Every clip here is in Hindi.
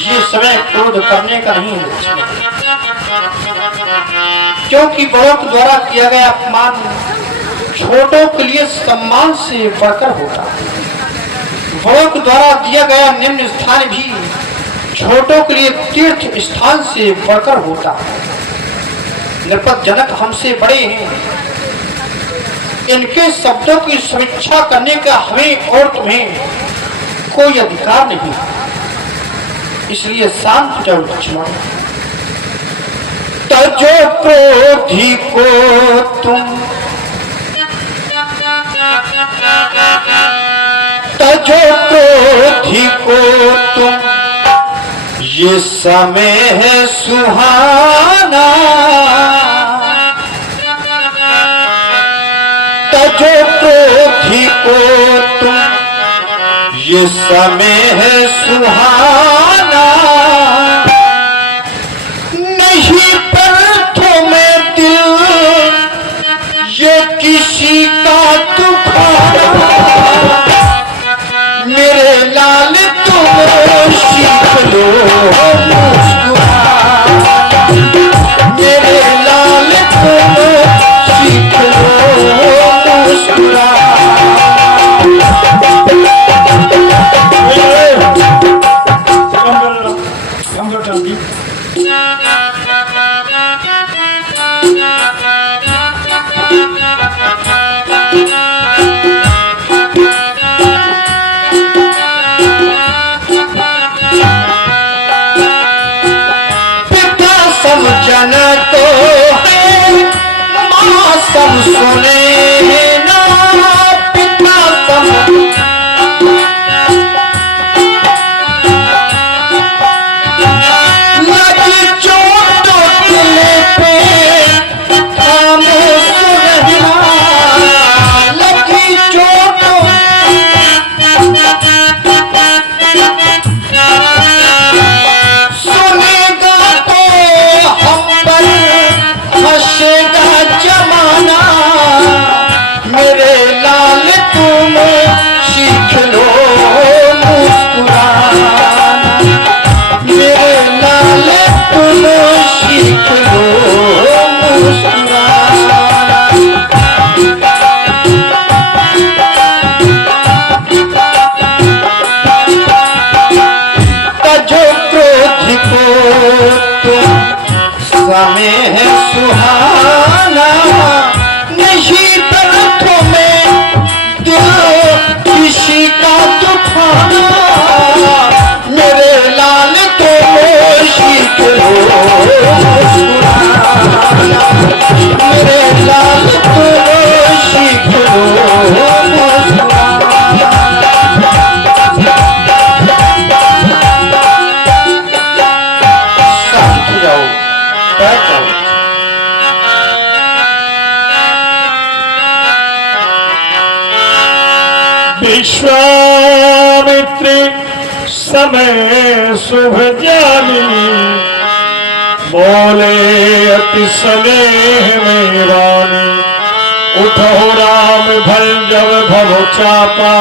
ये समय क्रोध करने का नहीं है लक्ष्मण, क्योंकि बड़ों के द्वारा किया गया अपमान छोटों के लिए सम्मान से बढ़कर होता है। बड़ों के द्वारा दिया गया निम्न स्थान भी छोटों के लिए तीर्थ स्थान से बढ़कर होता है। नृपत जनक हमसे बड़े हैं, इनके शब्दों की समीक्षा करने का हमें और तुम्हें कोई अधिकार नहीं, इसलिए शांत जाओ लक्ष्मण। तजो क्रोधी को तुम, तजो क्रोधी को तुम, ये समय है सुहाना। तजो क्रोधी को तुम, ये समय है सुहाना। नहीं पर तुम्हें दिल ये किसी का दुखाना। मेरे लाल तुम सीख लो मुस्कुराना। मेरे लाल तुम सीख लो मुस्कुराना। जन तो है माँ सब सुने ना, पिता सब लगी चोट दिल पे खामोश रहना। लगी चोट सुनेगा तो हम पर हंसेगा जमाना। मेरे लाल तुम सीख लो मुस्कुराना। मेरे लाल तुम सीख लो मुस्कुराना। तजो क्रोध को तुम, समय है सुहाना। नहीं दर्दों में दिल किसी का दुखाना। मेरे लाल तुम सीख लो मुस्कुराना। मेरे लाल तुम सीख लो मुस्कुराना। शांत जाओ, बैठ जाओ। विश्वामित्र समय शुभ जानी, बोले अति स्नेह में वाणी। उठो राम भल जब भव चापा,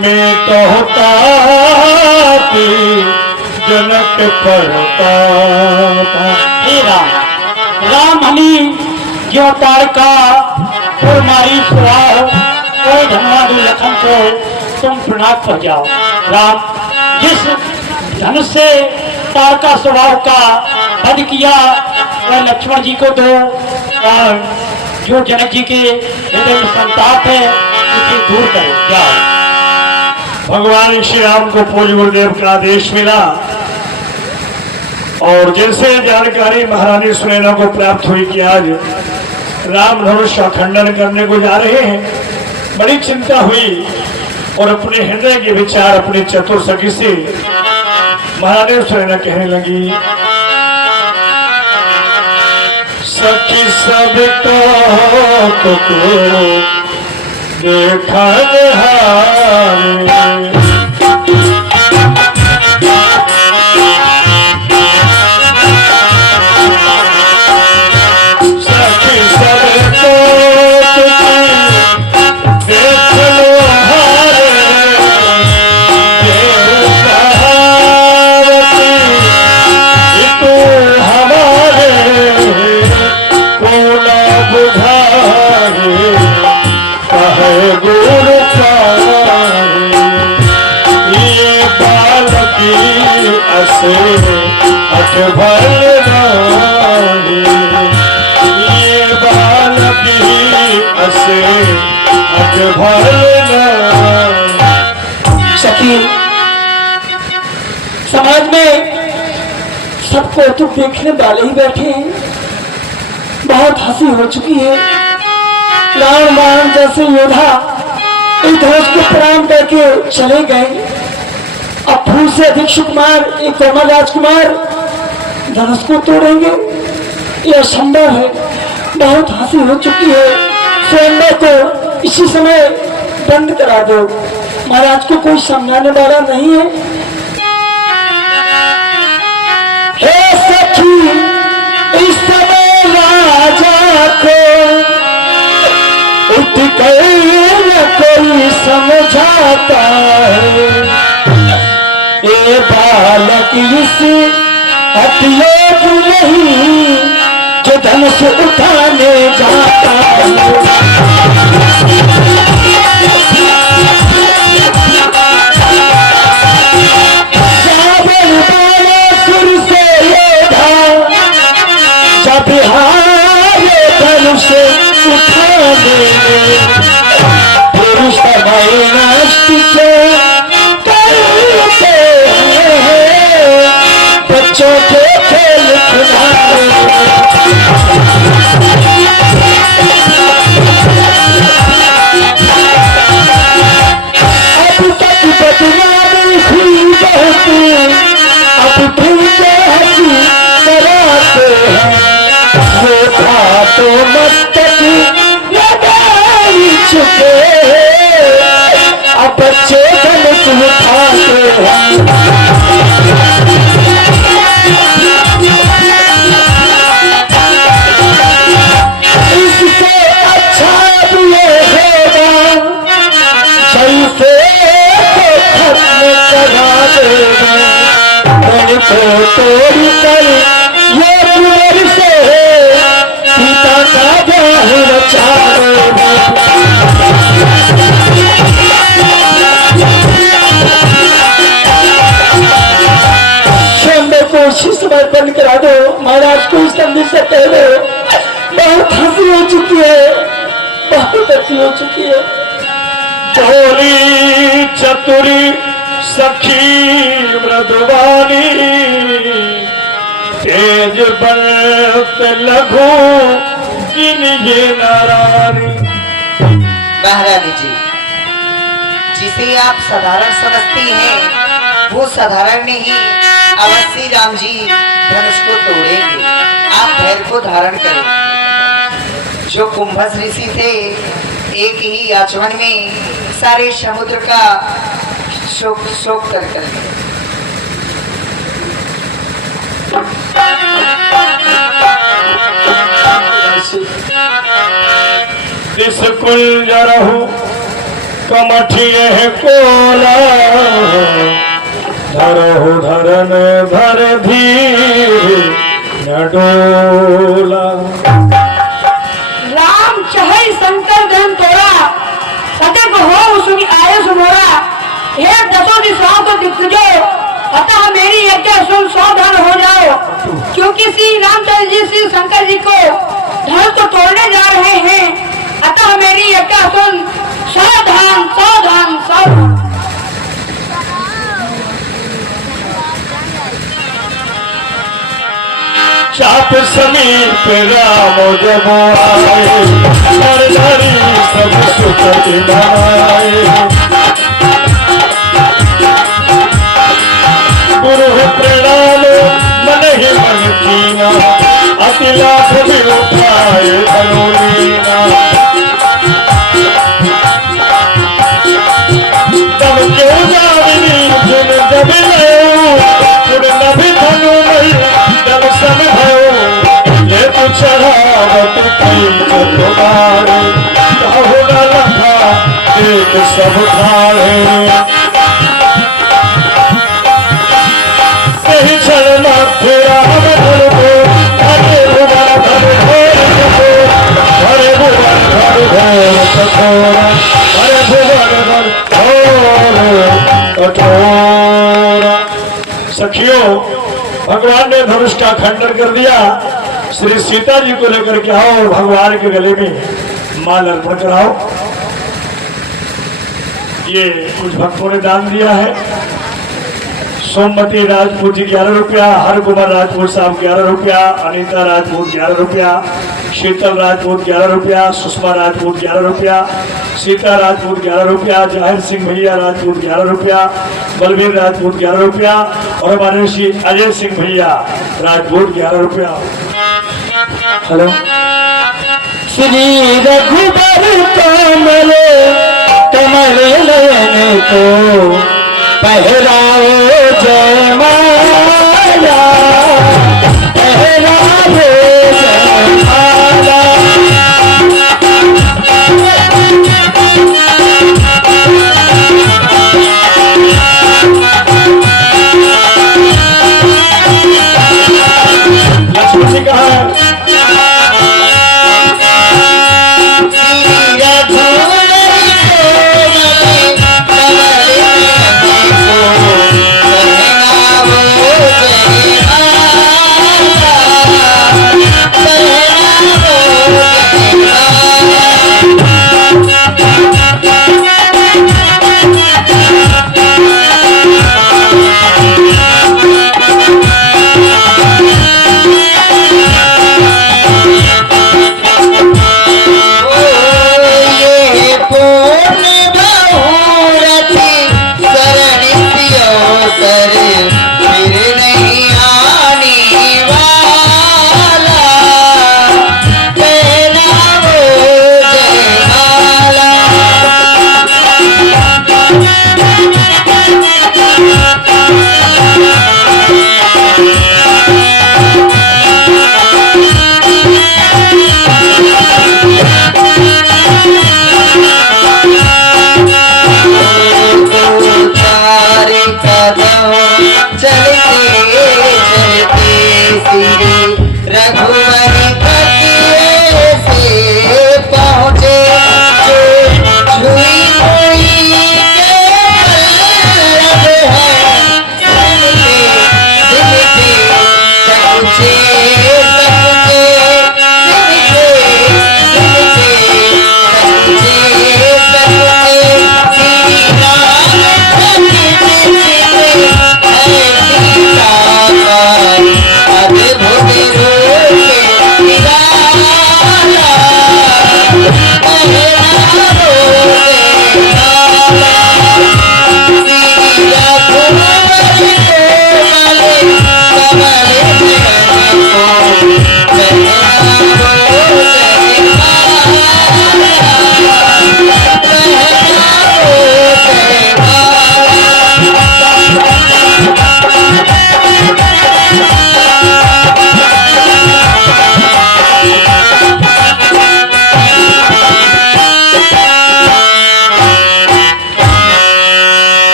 मैं तो होताती जनक परतापा। हे राम, राम हमी जो तारका और मारी सुहाओ और धर्मादु लखन को तुम प्रणाम कर जाओ। राम, जिस धनुष से तारका स्वभाव का वध किया वह लक्ष्मण जी को दो, और जो जनक जी के हृदय में संताप है उसे दूर करो। जाओ। भगवान श्री राम को पूज्य गुरुदेव का आदेश मिला और जैसे जानकारी महारानी सुनैना को प्राप्त हुई कि आज राम धनुष का खंडन करने को जा रहे हैं, बड़ी चिंता हुई और अपने हृदय के विचार अपनी चतुर सखी से महारानी सुनैना कहने लगी। सखी सब तो देखा असे अठ भर नाही, ये बालक ही असे अठ भर नाही। शकील, समाज में सबको तो देखने वाले ही बैठे हैं। बहुत हंसी हो चुकी है। राम जैसे योद्धा एक धनुष को प्राण करके चले गए। अब फूल से अधिक सुकुमार एक कोमल राजकुमार धनुष को तोड़ेंगे, यह असंभव है। बहुत हंसी हो चुकी है। स्वयं को इसी समय बंद करा दो। महाराज को कोई समझाने वाला नहीं है। हे सखी, इस समय राजा को उठ कर कोई समझाता है। ये बालक इस अतियोग नहीं जो धनुष उठाने जाता है। से उठाने पुरुष राष्ट्र के करते हैं बच्चों के खेल खिलाने। अब तक बदनामी हुई बहुत, अब फिर से हंसी कराते हैं। तो मस्तक लगाई चुके, अब बच्चे धनुष उठाते हैं। इससे अच्छा भी ये होगा जैसे को खत्म करा देगा। मन को तोड़ कर ये दूर से सीता का जाहिर चारों। शंभे को इसी समय बंद करा दो। महाराज को इस तंबी से कह दो। बहुत हंसी हो चुकी है, बहुत हंसी हो चुकी है। चोरी चतुरी सखी मृदुवानी, तेज बलत लघु जिन ये नारानी। महारानी जी, जिसे आप साधारण समझती हैं वो साधारण नहीं, अवश्य राम जी धनुष को तोड़ेंगे। आप धैर्य को धारण करें। जो कुंभस ऋषि थे, एक ही आचमन में सारे समुद्र का शोक कर गए। इस कुल जरहु कमठिए कोला, धरहु धरन धर धीर न डोला। राम चहई शंकर धन तोड़ा, सतर्क हो उसकी आयुष मोरा। हे दसों दिशाओं को दिग्गजो, अतः मेरी यज्ञ सुन सावधान हो जाओ, क्योंकि श्री रामचंद्र जी श्री शंकर जी को धनुष को तोड़ने जा रहे हैं। अतः मेरी यज्ञ सुन सावधान सावधान सावधान। चाप समीप राम जब आए, नर नारी सब सुख दिलाए। गुरु प्रणाम मन ही मन कीना, अति लाभ भी उठाए धनुलीना। तब क्यों जाविनी जिन जब लो, नभी धनु नहीं जब समझो। ले तू चढ़ावत की तुम्हारे, कहु न लखा देख सब खाए। क्षण माथे राम धन को, हरे भुवन धन घोर को, हरे भुवन धन सखियों, भगवान ने धनुष का खंडन कर दिया। श्री सीता जी को लेकर के आओ और भगवान के गले में माल अर्पण कराओ। ये कुछ भक्तों ने दान दिया है। सोमवती राजपूत जी 11 रुपया, हर कुमार राजपूत साहब 11 रुपया, अनीता राजपूत 11 रुपया, शीतल राजपूत 11 रुपया, सुषमा राजपूत 11 रुपया, सीता राजपूत 11 रुपया, जाहिर सिंह भैया राजपूत 11 रुपया, बलबीर राजपूत 11 रुपया और हमारे श्री अजय सिंह भैया राजपूत 11 रुपया। हेलो, श्री रघुबर कमल कमल लेने को पहराओ जय माला, पहराओ जय माला। लक्ष्मण जी कहा है?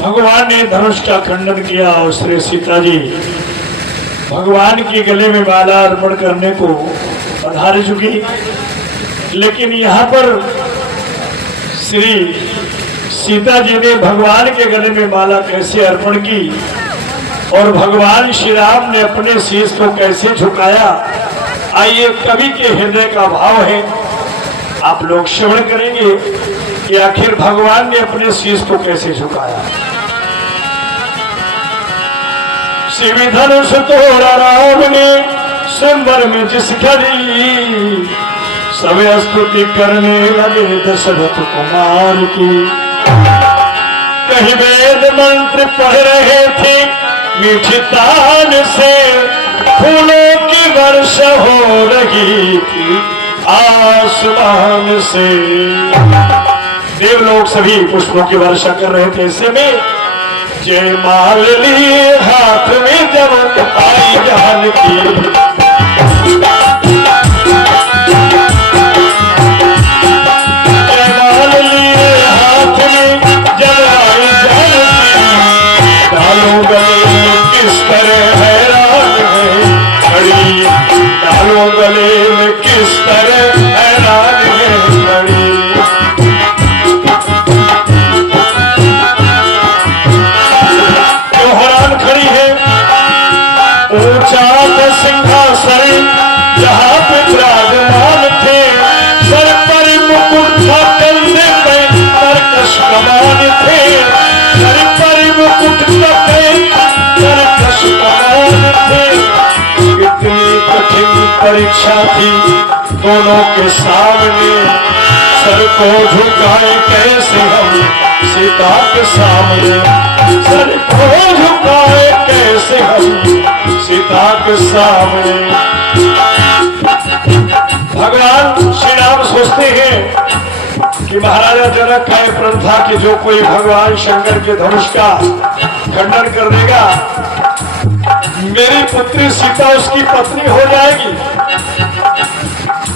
भगवान ने धनुष का खंडन किया और श्री सीता जी भगवान के गले में माला अर्पण करने को पधार चुकी। लेकिन यहाँ पर श्री सीता जी ने भगवान के गले में माला कैसे अर्पण की और भगवान श्री राम ने अपने शीश को कैसे झुकाया, आइए कवि के हृदय का भाव है, आप लोग श्रवण करेंगे कि आखिर भगवान ने अपने शीश को कैसे झुकाया। शिव धनुष तोड़ा राम ने स्वयंवर में जिस घड़ी, सब स्तुति करने लगे दशरथ कुमार की। कहीं वेद मंत्र पढ़ रहे थे मीठी तान से, फूलों की वर्षा हो रही थी आसमान से। देवलोक सभी पुष्पों की वर्षा कर रहे थे। ऐसे में जय माल लिए हाथ में जब आई जानकी, गले में किस तरह हैरान है घड़ी। वालों के सामने सर को झुकाए कैसे हम सीता के सामने, सर को झुकाए कैसे हम सीता के सामने। भगवान श्री राम सोचते हैं कि महाराजा जनक का यह प्रण था कि जो कोई भगवान शंकर के धनुष का खंडन कर देगा मेरी पुत्री सीता उसकी पत्नी हो जाएगी।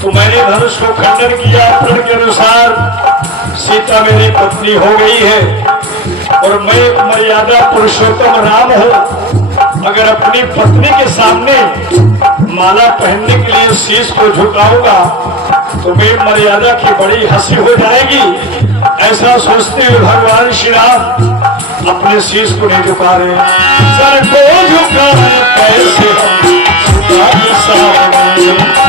तो मैंने धनुष को खंडन किया, प्रण के अनुसार सीता मेरी पत्नी हो गई है और मैं एक मर्यादा पुरुषोत्तम राम हूं। अगर अपनी पत्नी के सामने माला पहनने के लिए शीश को झुकाऊंगा तो मेरी मर्यादा की बड़ी हंसी हो जाएगी। ऐसा सोचते हुए भगवान श्री राम अपने शीश को नहीं झुका रहे, सर को झुका कैसे हम सीता के सामने।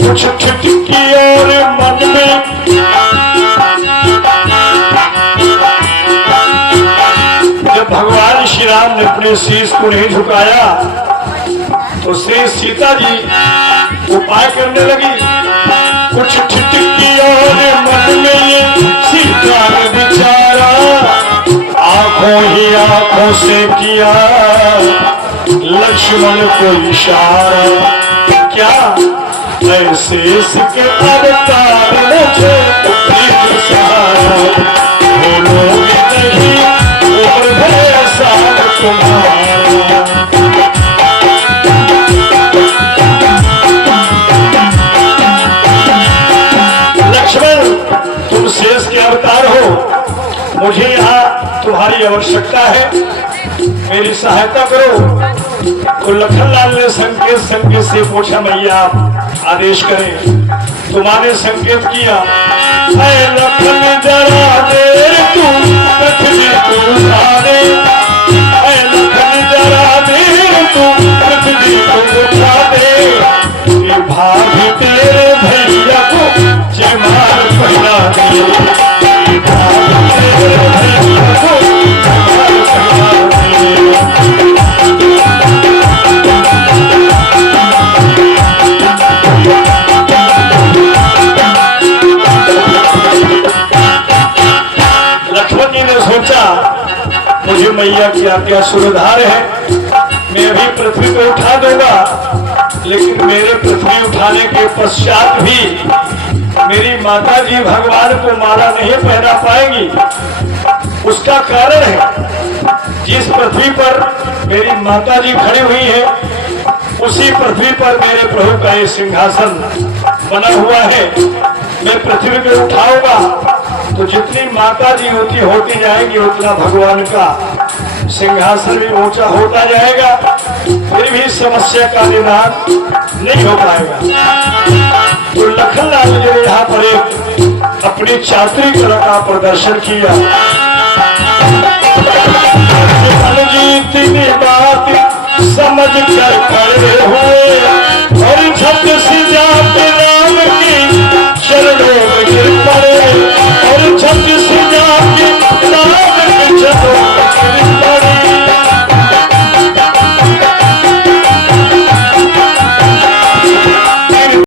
कुछ खिटकी और मन में जब भगवान श्री राम ने अपने शीश को नहीं झुकाया तो श्री सीता जी उपाय करने लगी। कुछ ठिठकी और मन में सीता ने विचारा, आंखों ही आंखों से किया लक्ष्मण को इशारा, क्या ऐसे इसके अवतार मुझे सहारा, बोलोगे नहीं और भरोसा तुम्हारा। लक्ष्मण तुम शेष के अवतार हो, मुझे यहाँ तुम्हारी आवश्यकता है, मेरी सहायता करो। तो लखनलाल ने संकेत से पूछा, मैया आप आदेश करें। तुम्हारे संकेत किया, ऐ लखन जरा देर तू पृथ्वी को उठा दे, ऐ लखन जरा देर तू पृथ्वी को उठा दे, ये भाभी तेरे भैया को जयमाल पहना दे, ये भाभी तेरे भैया को जयमाल पहना दे। मुझे मैया की आज्ञा सुरधार है, मैं अभी पृथ्वी को उठा दूंगा, लेकिन मेरे पृथ्वी उठाने के पश्चात भी मेरी माता जी भगवान को माला नहीं पहना पाएंगी। उसका कारण है जिस पृथ्वी पर मेरी माता जी खड़ी हुई है उसी पृथ्वी पर मेरे प्रभु का ये सिंहासन बना हुआ है। मैं पृथ्वी को उठाऊंगा तो जितनी माता जी ऊंची होती जाएंगी उतना भगवान का सिंहासन भी ऊंचा होता जाएगा, फिर भी समस्या का निदान नहीं हो पाएगा। तो लखनलाल ने यहाँ पर एक अपनी चातुरी कला का प्रदर्शन किया। इतनी बात समझ कर खड़े हुए और झट से जाते